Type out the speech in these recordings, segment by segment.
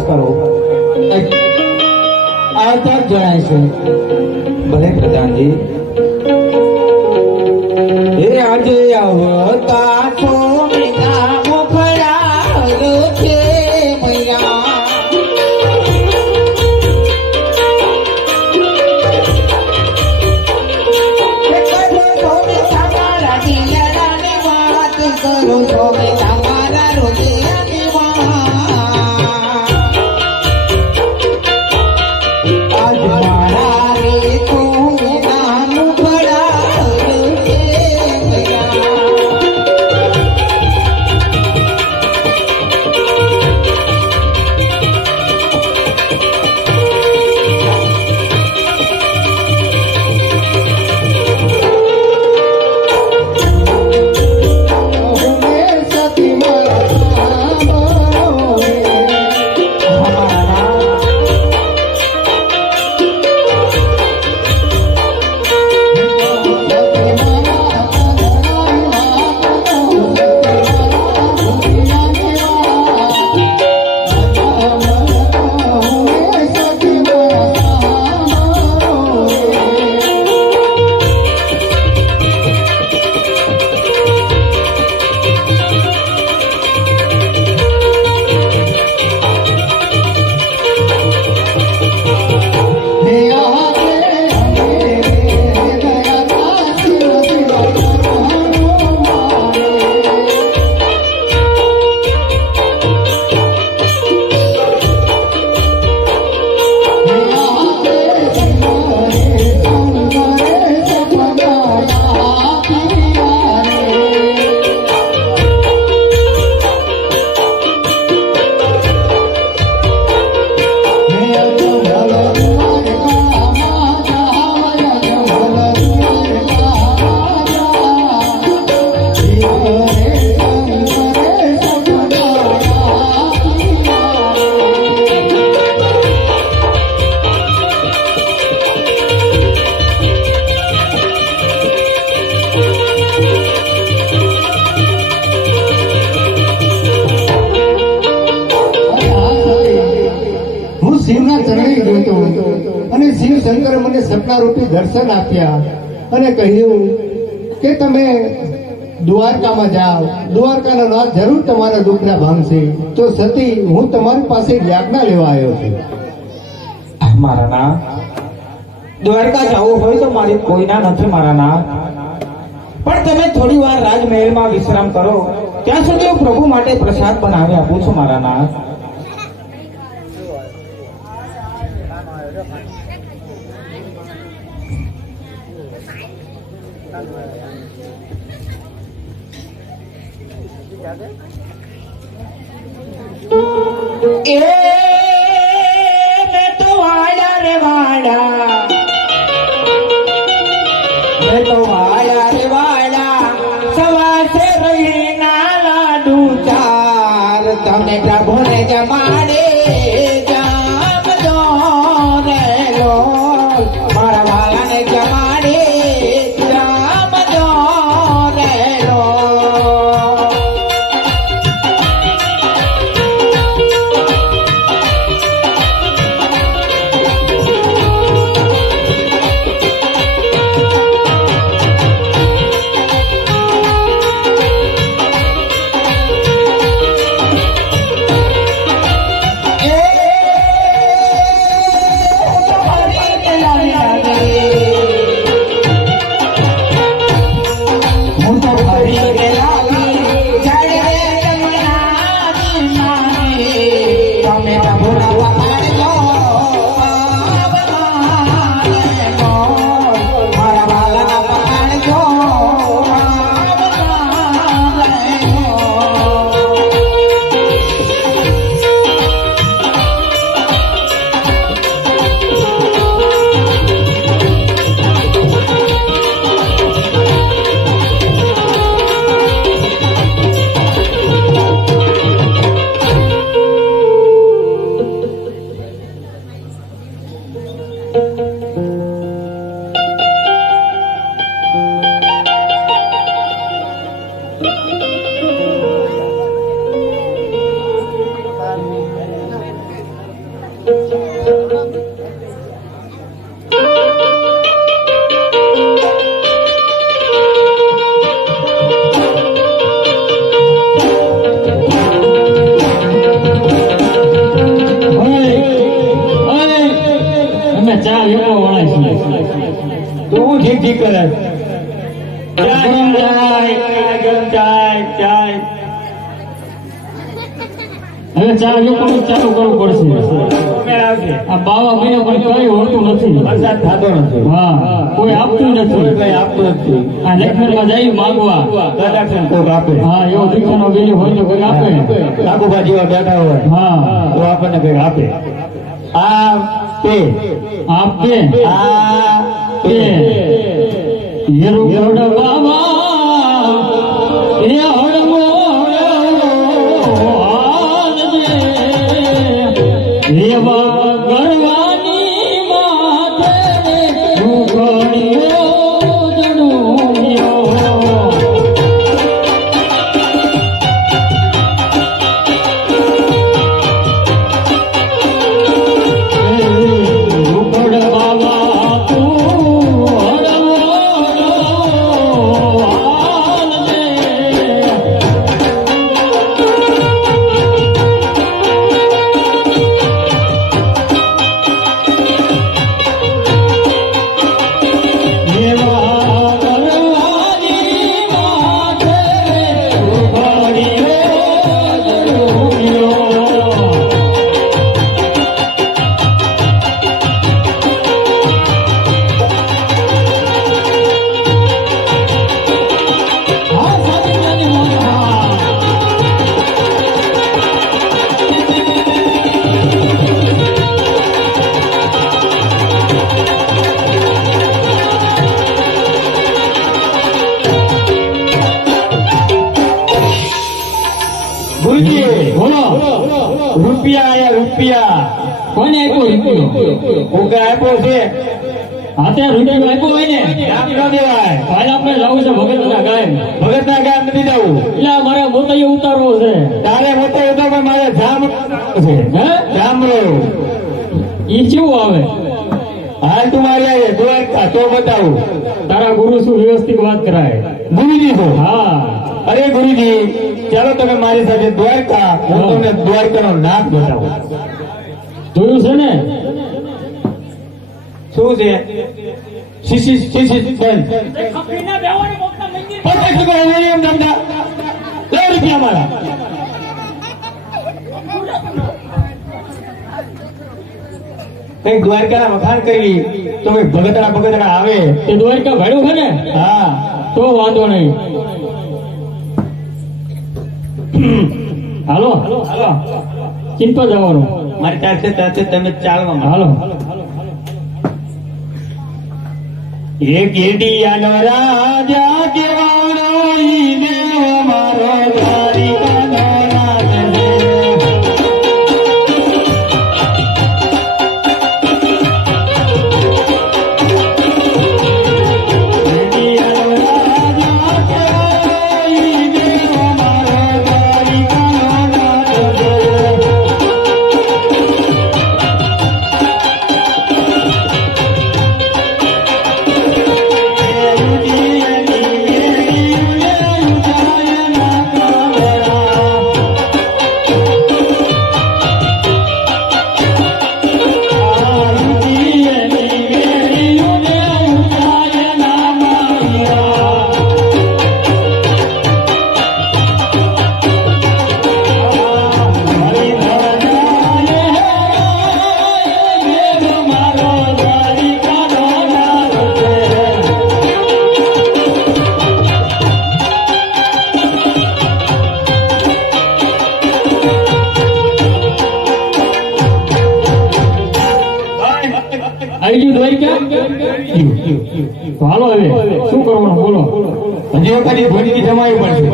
પ્રવાસ કરો. આ તક જણાય છે. ભલે પ્રધાનજી. એ આજે આવતા છો મેના મુખડા છે મૈયા. કરો છો તમારા રોજે આજ મારા રે તું નામ ભરા છે અને શિવ શંકર મને સપના રૂપી દર્શન આપ્યા અને કહ્યું કે તમે દ્વારકામાં જાઓ, દ્વારકાનો નાથ જરૂર તમારા દુઃખના ભાંગશે. તો સતી હું તમારી પાસે યાજ્ઞા લેવા આવ્યો છું. મારા નાથ, દ્વારકા જવું હોય તો મારી કોઈના નથી મારા નાથ, પણ તમે થોડી વાર રાજમહેલમાં વિશ્રામ કરો, ત્યાં સુધી હું પ્રભુ માટે પ્રસાદ બનાવી આપું છું મારા નાથ. એ મેં તો વાડા રે વાડા, મેં તો વાડા રે વાડા, સવાસે રહી ના લાડુ ચાર, તમને પ્રભુને જમાડે જામજો રે લો, મારા વાલાને જમાડે જામજો રે લો. અમે ચા વેચવા વાળા છીએ. તું હું ઠીક ઠીક કરે હવે ચા વેચવાનું ચાલુ કરવું પડશે. આ બાવા મહિના પણ કઈ હોતું નથી. વરસાદ થતો નથી. હા, કોઈ આપતું કોઈ નથી. કઈ આપતું નથી. આ લક્ષ્મણમાં જઈ માંગવા. કદાચ કોક આપે. હા, એવો દીકરાનો બીજો હોય તો કોઈ આપે. કાકુભા જેવા બેઠા હોય હા, તો આપણને કઈક આપે. આ પે આપે. આ પે હીરો ગોડ બાબા એ હળવો એવા ગરવાની માથે ઉઘડ્યો જડુયો. ઉઘડ બાબા તું હળવો હાલજે. એવા ગરવાની માથે ઉઘડ્યો જડુયો. આ સત્યની મોટા ગુરુજી બોલો. રૂપિયા આયા રૂપિયા કોને આપ્યો રૂપિયો? કોકે આપ્યો છે. હાથે રૂપિયો આપ્યો હોય ને નામ ન દેવાય. કાલે આપણે જવું છે ભગતના ગામ. ભગતના ગામ નથી જવું. એટલે મારે મોતૈયો ઉતારવો છે. તારે મોટો હતો પણ મારે જામ છે. હે? જામરો ઈ કેવું આવે? હાલ તું મારે આવીએ દ્વારકા તો બતાવું. તારા ગુરુ શું વ્યવસ્થિત વાત કરાય? ગુરુજી તો હા, અરે ગુરુજી ચાલો તમે મારી સાથે દ્વારકા હું તમને દ્વારકાનો નાથ બતાવું. જોયું છે ને? શું છે? શિશી બંધ. 50 રૂપિયા લઈ એમ તમને 10 રૂપિયા મારા. કઈ દ્વારકાના વખાણ કરી તો કઈ ભગતના આવે. તે દ્વારકા ભાડું છે ને? હા તો વાંધો નહીં. હાલો હાલો ચિંતા જવાનું. મારી ચાલશે તમે ચાલવા હાલો. એક ઇન્ડિયાનો રાજા કેવાળો ઈ દેવ મારો દ્વારિકાનો નાથ છે. ઇન્ડિયાનો રાજા કેવાળો ઈ દેવ મારો દ્વારિકાનો નાથ છે. આવી ગયું દ્વારકા? તો હાલો હવે શું કરવાનું બોલો. હજી વખત ધોની જમાવી પડશે.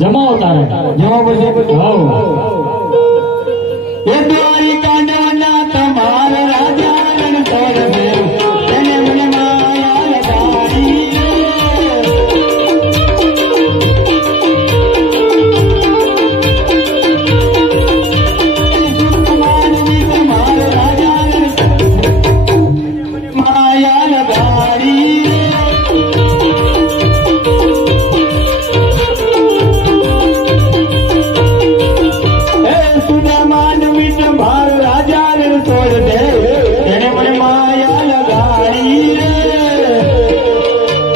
જમાવો તારે. જમાવ પડશે. હાવ. એ દ્વારિકાના નાથ મારા રાજા રણછોડ દેવ, એને મને માયા લગાડી. માનવી તમારા છોડ દે તેને મને માયા લગાડી રે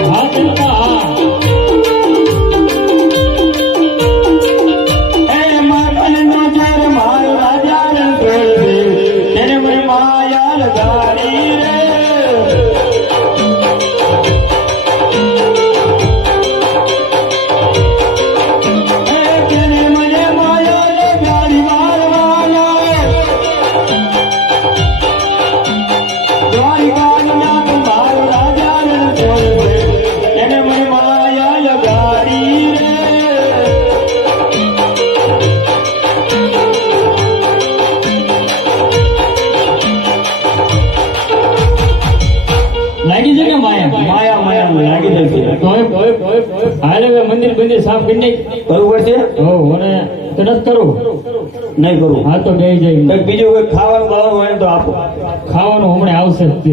હા ચિંતા હા એ માખણનો ઝેર મારો રાજા રણ છોડ દે તેને મને માયા લગાડી રે તેને મને માયા લગાડી મારવાનો દ્વારિકાના મારો રાજા રણ છોડ દે તેને મને માયા લગાડી રે લાગી છે કે માયા માયા માયા લાગી જશે હાલ હવે મંદિર બંદિર સાફ કરી નાખ બરોબર છે હો અને તરત કરું નહીં કરું હા તો બે જાય કંઈક બીજું કંઈક ખાવાનું બાવાનું હોય ને તો આપો ખાવાનું હમણાં આવશે જ તે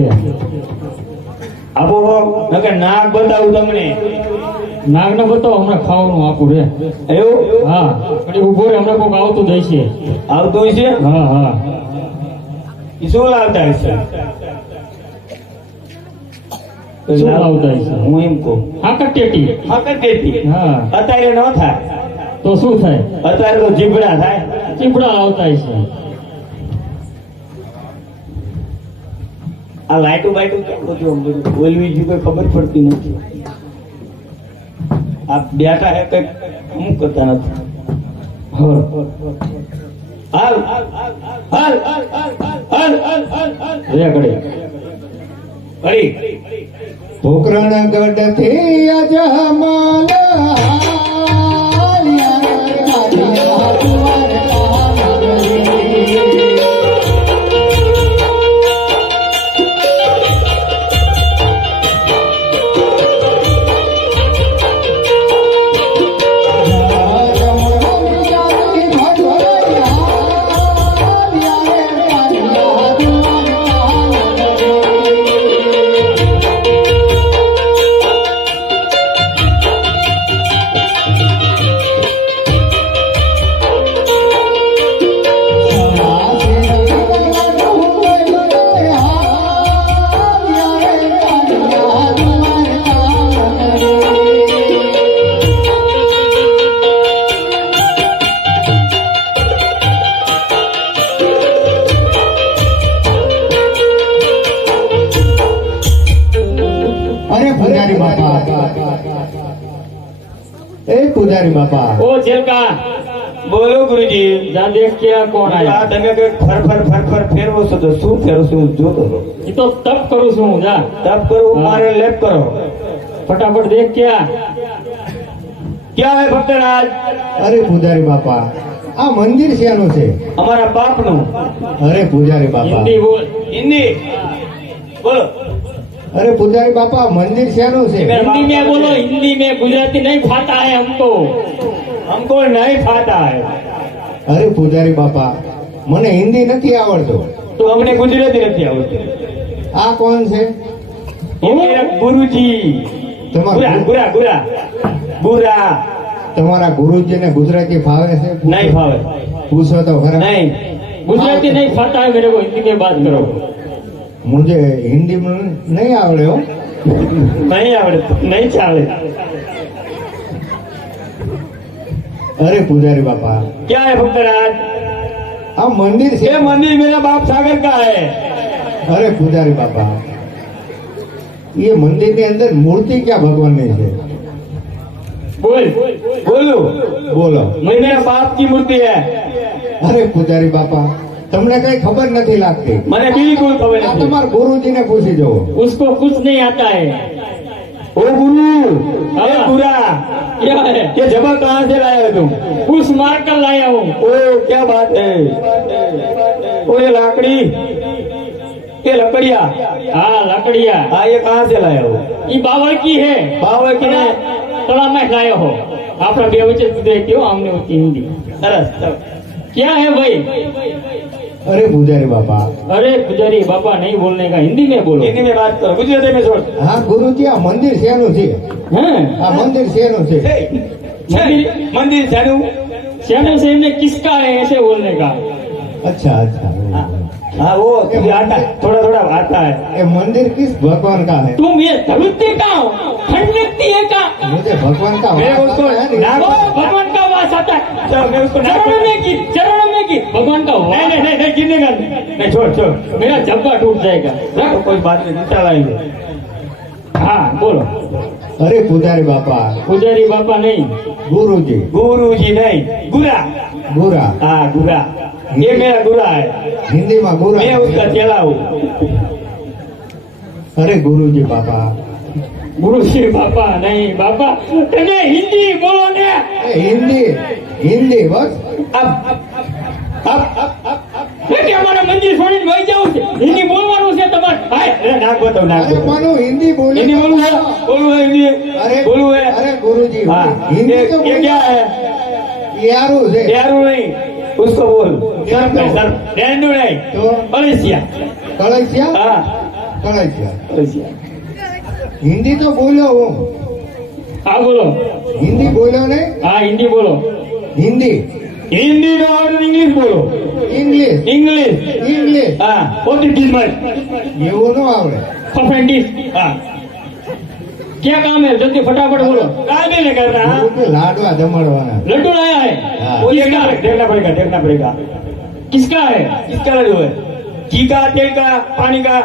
આપો નકર નાક બતાવું તમને નાગ ને બતાવો હમણાં ખાવાનું આપું રે એવું હા અને ઉભો રે હમણાં કોઈક આવતું જાય છે આવતું હોય છે હા હા ઈ શું લાવતા હશે શું લાવતા હશે? હું એમ કહું હા કટેટી હકત કેતી હા અત્યારે ન થાય તો શું થાય અત્યારે તો જીભડા થાય ચીપડા લાવતા હશે આ લાઈટો બાઈટો કેમ બધું બોલવી જો કઈ ખબર પડતી નથી આ બેઠા હે કઈ અમુક કરતા નથી હા હાલ હાલ હાલ હાલ હાલ રે કડે કરી પોકરણ ગઢથી અજમાલ અરે પૂજારી બાપા એ પૂજારી બાપા ઓ ચેલકા બોલો ગુરુજી જા દેખ કે આ કોણ આ આયા તમે કઈ ફર ફેરવો છો તો શું ફેરવો છો હું જોતો હતો એ તો તપ કરું છું હું જા તપ કરો મારે લેપ કરો ફટાફટ દેખ કે આ ક્યાં હે ભક્તરાજ અરે પૂજારી બાપા આ મંદિર શેનું છે અમારા બાપનું અરે પૂજારી બાપા હિન્દી બોલ હિન્દી બોલો અરે પૂજારી બાપા મંદિર શેનું છે हिंदी में बोलो हिंदी में गुजराती नहीं खाता है हमको हमको नहीं खाता है અરે પૂજારી બાપા મને હિન્દી નથી આવડતું તો અમને ગુજરાતી નથી આવડતું આ કોણ છે એ મેરા ગુરુજી તમારા ગુરા ગુરા ગુરા તમારા ગુરુજીને ગુજરાતી ફાવે છે નહીં ફાવે પૂછો તો ખરા નહીં गुजराती नहीं खाता है मेरे को हिंदी में बात करो મુझे હિન્દી નહીં આવડે હો નહીં આવડે નહીં ચાલે અરે પૂજારી બાપા क्या है भक्तराज આ મંદિર છે ये मंदिर मेरा बाप सागर का है અરે પૂજારી બાપા ये મંદિર ની અંદર મૂર્તિ ક્યાં ભગવાનની છે बोल बोलो બોલો ये मेरा बाप की मूर्ति है અરે પૂજારી બાપા તમને કઈ ખબર નથી લાગતી मैंने बिल्कुल खबर આ नहीं તમારા ગુરુજીને પૂછી જુઓ उसको कुछ नहीं आता है ओ गुरु हाँ। ये बुरा क्या है ये जमा कहाँ से लाए हो तुम कुछ मार कर लाया हूँ ओ क्या बात है ओ ये लाकड़ी ये लकड़िया हाँ लकड़िया हाँ ये कहाँ से लाए हो ये बाबर की है बाबा की नहीं तला में लाया हो आपका બે વચ્ચે દેખતી हो हमने उसकी हिंदी सरस क्या है भाई અરે પૂજારી બાપા अरे पुजारी बाबा नहीं बोलने का हिंदी में बोलो हिंदी में बात करो गुजराती में छोड़ હા ગુરુજી આ મંદિર શેનું છે हैं આ મંદિર શેનું છે मंदिर चालू श्याम से इनने किसका है ऐसे बोलने का અચ્છા અચ્છા हाँ वो तुझे आता थोड़ा थोड़ा आता है। ये मंदिर किस भगवान का है? तुम ये धरुती का हो, ठंड लगती है का? मुझे भगवान का मैं वास उसको आता है ना- वो भगवान का वास आता है। चलो मैं उसको ना- चरणों में की भगवान का वास। नहीं नहीं नहीं नहीं गिरने का नहीं, छोड़ छोड़। मेरा जब्बा टूट जाएगा। तो कोई बात नहीं, चल आएंगे। हाँ बोलो। अरे पुजारी बापा, पुजारी बापा नहीं, गुरुजी, गुरुजी नहीं, गुरा। गुरा, हाँ गुरा, ये मेरा गुरा है, हिंदी में गुरा। मैं उसका चेला हूँ। अरे गुरुजी बापा, गुरुजी बापा नहीं, बापा तने हिंदी बोलो ने। ए, हिंदी, हिंदी बस। કે અમારા મંદિર છોડીને વહી જાવ છે, હિન્દી બોલવાનું છે તમારે. હાય, अरे नाक बताओ नाक अरे बताओ। मानो हिंदी बोले हिंदी बोलू है, बोलू है हिंदी, अरे बोलू है। अरे गुरुजी, हाँ हिंदी ये तो ये क्या है? यारू है। यारू नहीं, उसको बोल। सर पे सर, डेंडू नहीं, तो अलिसिया। कलसिया, हाँ कलसिया। अलिसिया। हिंदी तो बोलो हूँ, હા બોલો. हिंदी बोलो ने, હા હિન્દી બોલો. हिंदी, हिंदी में और इंग्लिश बोलो। English, English. इंग्लिश हाँ what is this man? એવું ન આવડે. ફફેન્ડીસ. हाँ क्या काम है, जल्दी फटाफट बोलो. काय नहीं करना। हाँ? ગુરુજી લાડવા જમાડવાના. लड्डू लाया है. हाँ। वो देखना पड़ेगा देखना पड़ेगा। किसका है? किसका लड्डू है? घी का, तेल का, पानी का?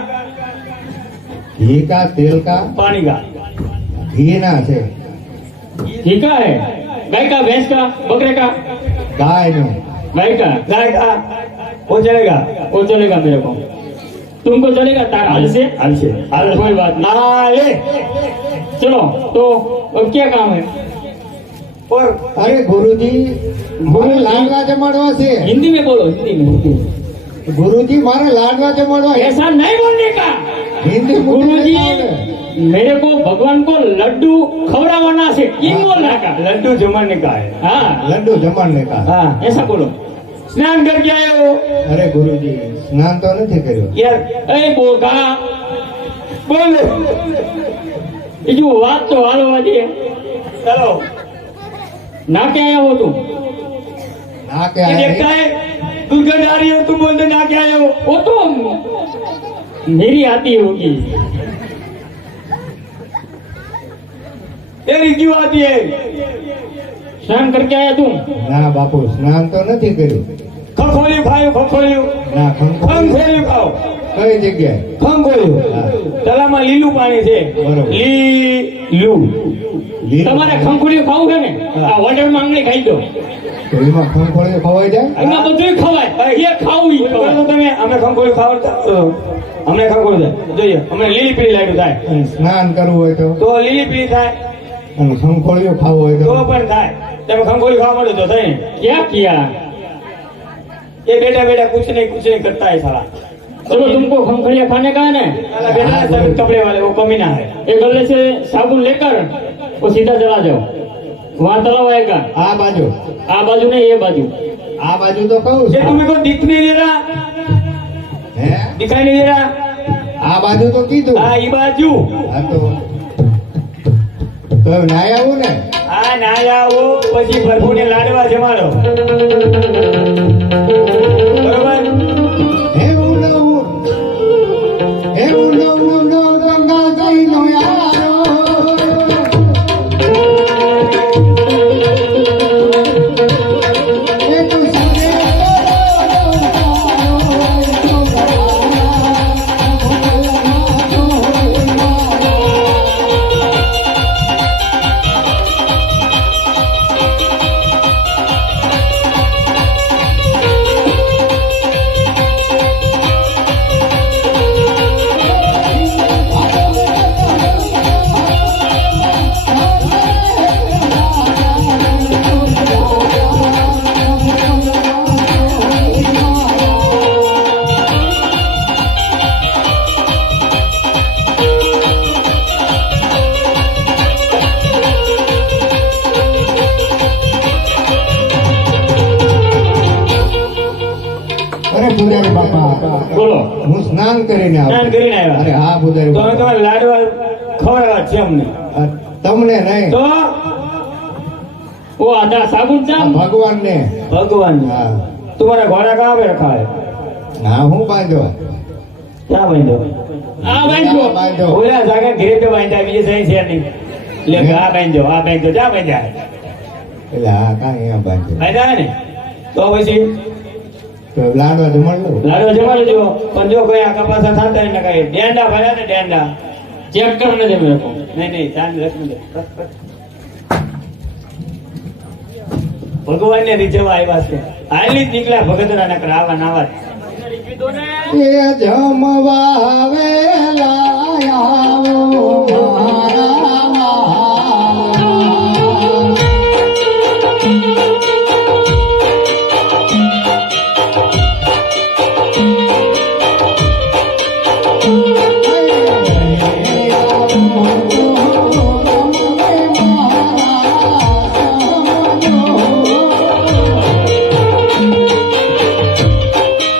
ઘી કા તેલ કા पानी का। ઘી ના છે, घी का है? गाय का, भैंस का, बकरे का? ગાય નું. गाय का. गाय का वो चलेगा। वो चलेगा मेरे को. तुमको चलेगा तार हाल से? हाल से हाल कोई बात नहीं. आले। चलो तो अब क्या काम है? और અરે ગુરુજી મારે લાડવા જમાડવા છે. हिंदी में बोलो, हिंदी में. ગુરુજી મારે લાડવા જમાડવા છે. ऐसा नहीं बोलने का. हिंदी गुरुजी मेरे को भगवान को लड्डू खवड़ावाना से ये बोलना का. लड्डू जमाने का है। हाँ લડ્ડુ જમાડને કા. हाँ ऐसा बोलो. स्नान करके आए हो અરે ગુરુજી સ્નાન તો નથી કર્યું. यार? ए बोगा बोलो। ये जो बात तो हालो वाली है चलो ना क्या आया हो तुम? ના કે ये देखता है दुर्गंध आ रही हो, तुम बोलते ना क्या आए हो। वो तो मेरी आती होगी. तेरी क्यों आती है? स्नान करके आया तुम? ના બાપુ સ્નાન તો નથી કર્યું. खखोलियो खाओ, खखोलियो ના ખંખોળ્યું. ખંખોલિયું ખાઓ। કઈ જગ્યાએ? ખંખોલિયું તળાવમાં લીલું પાણી છે। બરોબર. લીલું। લીલું. તમારે ખંખુડિયું ખાવું છે ને? આ ઓર્ડર માં આંગળી ખાઈ દો. તો એમાં ખંખોળિયું ખવાઈ જાય? એમાં બધું ખવાય. જે ખાવું ઈ બોલો ખવાય. તમે અમે ખંખોલિયું ખાવડતા અમને ખંખોલિયું થાય જોઈએ અમને લીલી પીળી લાઈટ થાય અને સ્નાન કરવું હોય તો તો લીલી પીળી થાય અને ખંખોળિયું ખાવું હોય તો તો પણ થાય। તમે ખંખોલિયું ખાવા મળે તો થાય ને। क्या किया? ये बेटा बेटा कुछ नहीं करता है साला। चलो तुमको खंखड़िया खाने का है ना? साला बेटा है सभी कपड़े वाले वो कमीना है। एक गले से साबुन लेकर वो सीधा चला जाओ. वहाँ तालाब आएगा. આ બાજુ, आ बाजू नहीं, ये बाजू. આ બાજુ તો કહું ये છું. तुम्हें को दिख नहीं दे रहा, હે? दिखाई नहीं दे रहा। આ બાજુ તો કીધું. हाँ ये बाजू। હા તો નાય આવું ને. આ નાયા આવો પછી ભરપૂરને લાડવા જમાડો બરોબર। એવું નવું, એવું નવું ગંગા જઈનો યારો. એક સુને અરે પૂજારી બાપા, બોલો. હું સ્નાન કરીને આવ્યો. સ્નાન કરીને આવ્યા? અરે હા પૂજારી તો અમે બાપા. તમારે લાડવા ખવડાવવા છે અમને તમને નહીં, તો वो आधा साबुन આ चाम. ભગવાનને. भगवान હા तुम्हारा घोड़ा कहाँ पे रखा है? હા હું બાંધો ક્યાં બાંધો? આ બાંધો બાંધો ઓલા જાગે ઘરે તો બાંધ્યા, બીજે સાઈ છે નહીં. એટલે આ બાંધો, આ બાંધો, જા બાંધ્યા. એટલે હા કાંઈ અહીંયા બાંધો બાંધ્યા ને તો પછી તો લાડવા જમણ લો લાડો જમાડો જો. પણ જો કોઈ આ કપાસા થતા ને કઈ ડેંડા ભર્યા ને ડેંડા ચેક કરીને જ મેં કહું. નહીં નહીં ચાંદ રસમ દે. ભગવાન ને રીઝવવા આવ્યા છે. હાલી જ નીકળ્યા ભગતરા ને આવા નાવા જ. એ જમવા વેલા આવો મારા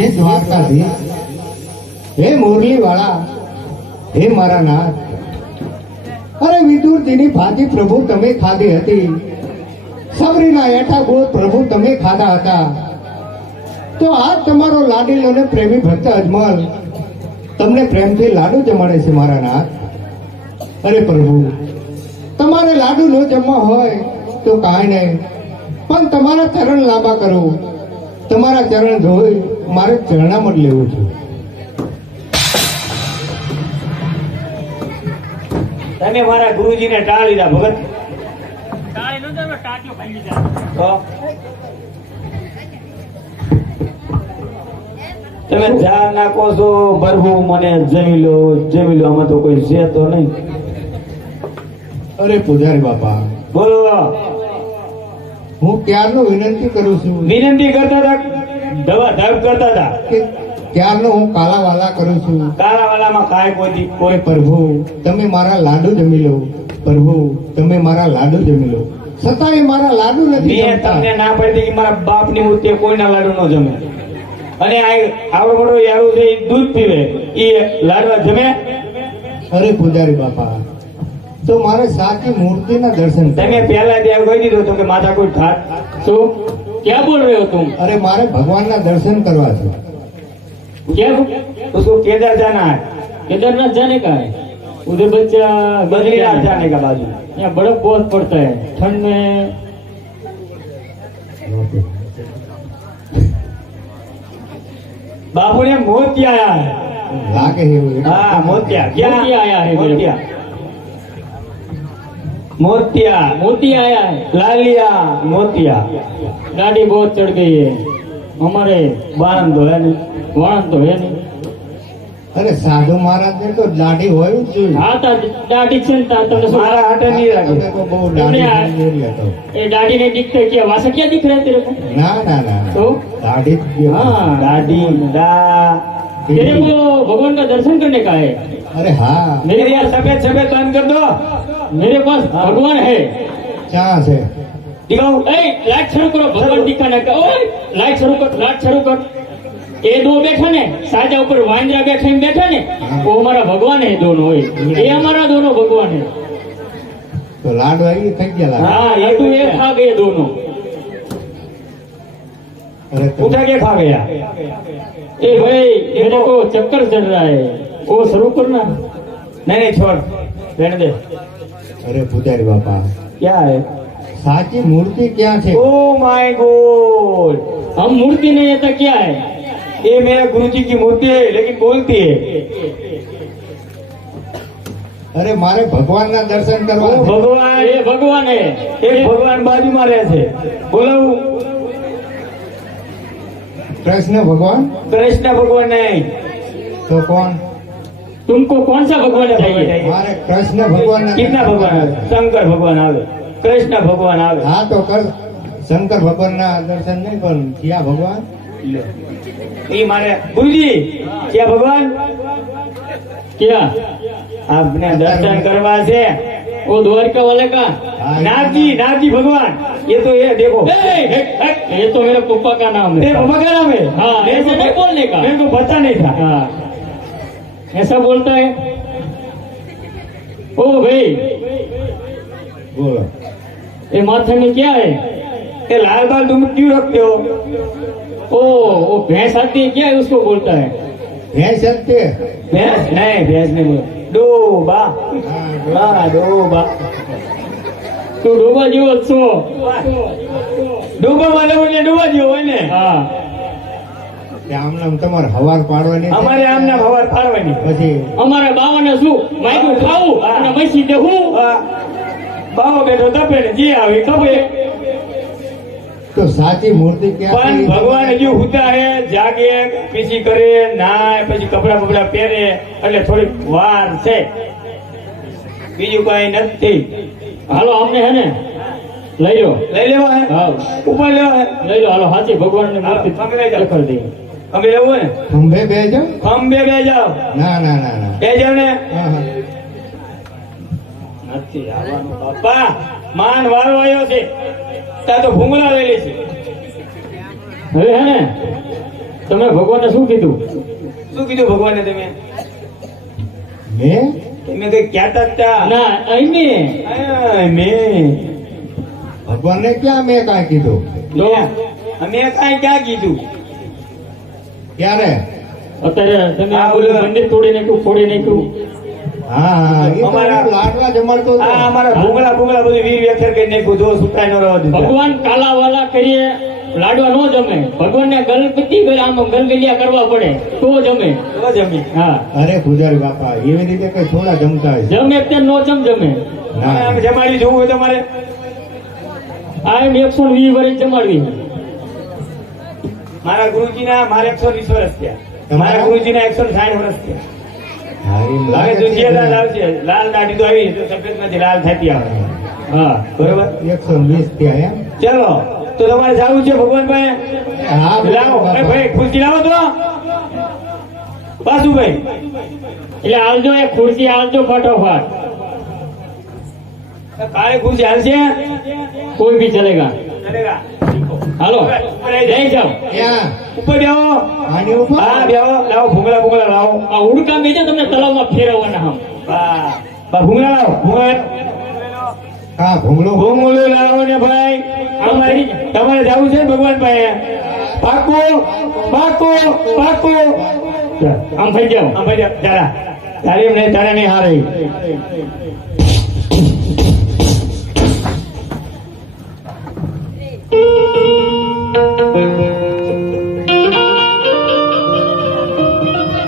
હે દ્વારકાધીશ, હે મુરલી વાળા, હે મારા નાથ, અરે વિદુરજીની ભાજી પ્રભુ તમે ખાધી હતી, સબરીના એઠા ગોળ પ્રભુ તમે ખાધા હતા, તો આ તમારો લાડીલ અને પ્રેમી ભક્ત અજમલ તમને પ્રેમથી લાડુ જમાડે છે મારા નાથ. અરે પ્રભુ, તમારે લાડુ ન જમવા હોય તો કાંઈ નહીં, પણ તમારા ચરણ લાંબા કરું, તમારા ચરણ ધોઈ મારે ચરણામત લેવું છે. તમે મારા ગુરુજીને ટાળી દીધા ભગત. તો તમે ઝાડ નાખો છો ભરવું મને જમી લો આમાં તો કોઈ છે તો નહીં. અરે પૂજારી બાપા, બોલો. હું ક્યારનો વિનંતી કરું છું વિનંતી કરતા હતા, દવા ધબ કરતા હતા. કે ક્યારનો હું કાલાવાલા કરું છું કાળાવાલામાં કાંઈ કોઈ કોઈ પ્રભુ તમે મારા લાડુ જમી લો, પ્રભુ તમે મારા લાડુ જમી લો, છતાંય મારા લાડુ નથી મેં જમતા. તમને ના પાડી કે મારા બાપની મૂર્તિ કોઈના લાડુ ન જમે. અને આવડો મોટો યારું છે ઈ દૂધ પીવે, ઈ લાડવા જમે. અરે પૂજારી બાપા, તો મારે સાચી મૂર્તિના દર્શન કરવા. તમે પહેલા ત્યાં કહી દીધું હતું કે માથા કોઈ ખાટ. શું क्या बोल रहे हो तुम? અરે મારે ભગવાનના દર્શન કરવા છે. क्या उसको केदार जाना है, केदारनाथ जाने का है? उधर बच्चा बद्रीनाथ जाने का बाजू. यहाँ बर्फ बहुत पड़ता है ठंड में. बापू ने मोतिया आया है. લાગે છે એવું. हाँ मोतिया. मोतिया आया है मेरे मोतिया मोतिया मोती आया है. लालिया मोतिया. गाड़ी बहुत चढ़ गई है हमारे. बाण तो है नहीं. वाहन तो है नहीं. અરે સાધુ મહારાજ ને તો દાઢી હોય જ જોઈએ. हाँ तो दाढ़ी चिंता तो मारा हाथ नहीं તમે रखे. તો બહુ દાઢી જોઈ હતો. ये दाढ़ी ने दिखते क्या वैसा क्या दिख रहा है तेरे को? ના ના ના ના. તો? દાઢી જ જોઈએ. हाँ दाढ़ी दा. तेरे को भगवान का दर्शन करने का है. અરે હા, मेरे यार सफेद सफेद बंद कर दो. मेरे पास भगवान है. ક્યાં છે? दिखाओ. ए, लाइट शुरू करो भगवान दिखाने का. ओए लाइट शुरू कर, लाइट शुरू कर. ये दो बैठा ने साजा ऊपर वांद्रा बैठा ने वो हमारा भगवान है दोनों. ये हमारा दोनों भगवान है. તો લાડવાઈ થઈ ગયા લાગે. हाँ ये तो एक खा गए दोनों. અરે તો- उठा के खा गया. ए भाई मेरे को चक्कर चल रहा है वो शुरू करना. नहीं नहीं छोड़, रहने दे. અરે પૂજારી બાપા, क्या है? સાચી મૂર્તિ ક્યાં છે? ओ माय गॉड, हम मूर्ति नहीं है तो क्या है? ये मेरे गुरुजी की मूर्ति है लेकिन बोलती है. અરે મારે ભગવાનના દર્શન કરવા वो છે. भगवान, ये भगवान है. एक भगवान बाजू में रहे थे. बोलो કૃષ્ણ ભગવાન? कृष्ण भगवान नहीं. તો કોણ? तुमको कौन सा भगवान चाहिए? મારે કૃષ્ણ ભગવાન. कितना भगवान आवे? शंकर भगवान आवे, कृष्ण भगवान आवे. હા તો કર. શંકર ભગવાનના દર્શન નહીં, પણ ક્યાં ભગવાન? ये मारे गुरुजी क्या भगवान क्या? आपने दर्शन करवा से. वो द्वारका वाले का? હા, नाथ जी भगवान. ये तो ये देखो, ये तो मेरे पप्पा का नाम ये है. पापा का नाम है. हाँ, मेरे ऐसे नहीं बोलने का. मेरे को पता नहीं था. हाँ ऐसा बोलता है. ओ भाई બોલો. ये माथे में क्या है? ये लाल बाल तुम क्यों रखते हो? ओ वो भैंस आती है क्या है उसको बोलता है. ભેંસ જ તે? भैंस नहीं, भैंस नहीं बोलो, डोबा. હા, हाँ डोबा. तो डोबा जीવો છો. डोबा वाले बोले डोबा जी हो ने. हाँ કે આમ નામ તમારે હવાર પાડવાની છે? हमारे आम ना भवर पारवानी. પછી અમારા બાવાને શું માયકું ખાવું અને મસી દેવું. બાવો બેઠો તપે ને જે આવે ખબર. તો સાચી મૂર્તિ ક્યાં પણ છે? ભગવાન હજુ હુતા હે, જાગે, પીસી કરે, નાય, પછી કપડા બપડા પહેરે, એટલે થોડીક વાર છે, બીજું કઈ નથી. હાલો અમને હે ને લઈ લો. લઈ લેવા હે, હા ઉપર લેવા હે. લઈ લો. હાલો સાચી ભગવાન ની મૂર્તિ હાલો, અમે લઈ જાઓ. દેખાડી દઈએ. અમે લેવું હે ને ખંભે બેજો? ખંભે બે જાઓ. ના ના ના ના. બે જાઓ ને. હા, હા. નથી આવવાનું બાપા, માન વારો આવ્યો છે, ત્યાં તો ભૂંગળા વેલી છે. હવે હે ને તમે ભગવાનને શું કીધું? શું કીધું ભગવાને તમે? મેં? તમે કઈ કહેતા જ તા. ના અહીં હા, મેં ભગવાનને ક્યાં મેં કાંઈ કીધું? તો અમે કાંઈ ક્યાં કીધું? ક્યારે? અત્યારે તમે હા, આ બધું બોલો. મંદિર તોડી નાખ્યું, ફોડી નાખ્યું. હા એ તો અમારા- લાડવા જમાડતો હતો. આ અમારા ભૂંગળા ભૂંગળા બધું વીર વેખેર કરી નાખ્યું જો સુકાય ન રહેવા દીધા ભગવાન કાલા વાલા કરીએ લાડવા નો જમે. ભગવાનને ગલપતિ આમ ગલગલિયા કરવા પડે તો જમે. તો જમી હા અરે પૂજારી બાપા એવી રીતે કઈ થોડા જમતા હોય જમે તે નો જમે. ના. આમ જમાડી જોવું હોય તમારે આ એમ 120 વર્ષ જમાડવી. મારા ગુરુજીના મારે 120 વર્ષ થયા મારા ગુરુજીના 160 વર્ષ થયા હા, એમ હવે લાગે દુધિયા છે. દાળ આવશે લાલ દાઢી તો આવી તો સફેદ માંથી લાલ થતી આવે હા બરોબર 120 થયા એમ ચલો તો તમારે જવું છે ભગવાન પાસે હા લાવો એ બાપા. ભાઈ ખુરશી લાવો તો બાસુભાઈ એટલે હાલજો એ ખુરશી હાલજો ફટોફટ. કાલે ખુરશી હાલશે કોઈ ભી ચલેગા. ચલેગા. હાલો લઈ જાઓ. ક્યાં? ઉપર બેહો આની ઉપર? હા બેહો લાવો ભૂંગળા ભૂંગળા લાવો આ ઉડકા બેજો તમને તલાવમાં ફેરવવાના હમ. બા બા ભૂંગળા લાવો ભૂંગળા હા ભૂંગળો ભૂંગળું લાવો ને ભાઈ તમારે જવું છે ને ભગવાન પાસે પાકું પાકું પાકું આમ થઈ જાઓ. આમ ભાઈ તારા તારી એમ નહીં તારા નહીં હારે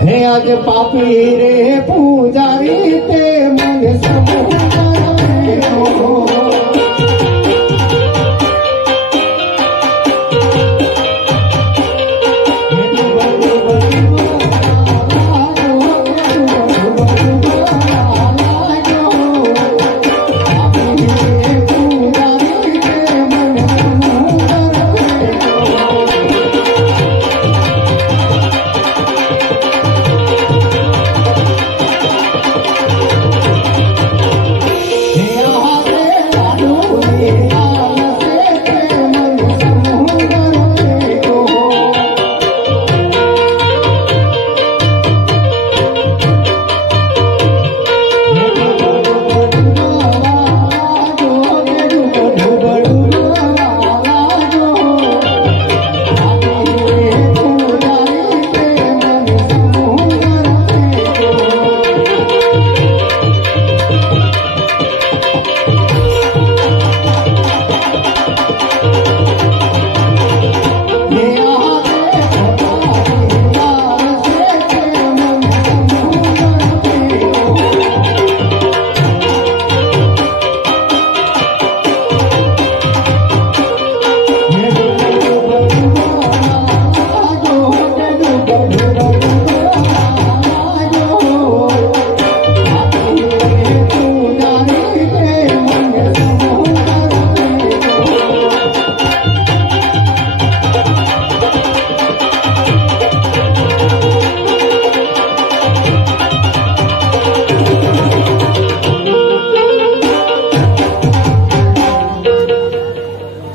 હે આજ પાપી રે પૂજારી તે મને સમૂહ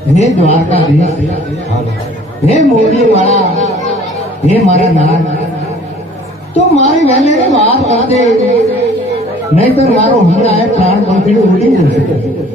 હે દ્વારકાધીશ હે મોદી વાળા હે મારા નાથ તો મારી વહેલે વાત કરજે નહીતર મારો હમણાં પ્રાણ પંખીડું ઉડી જશે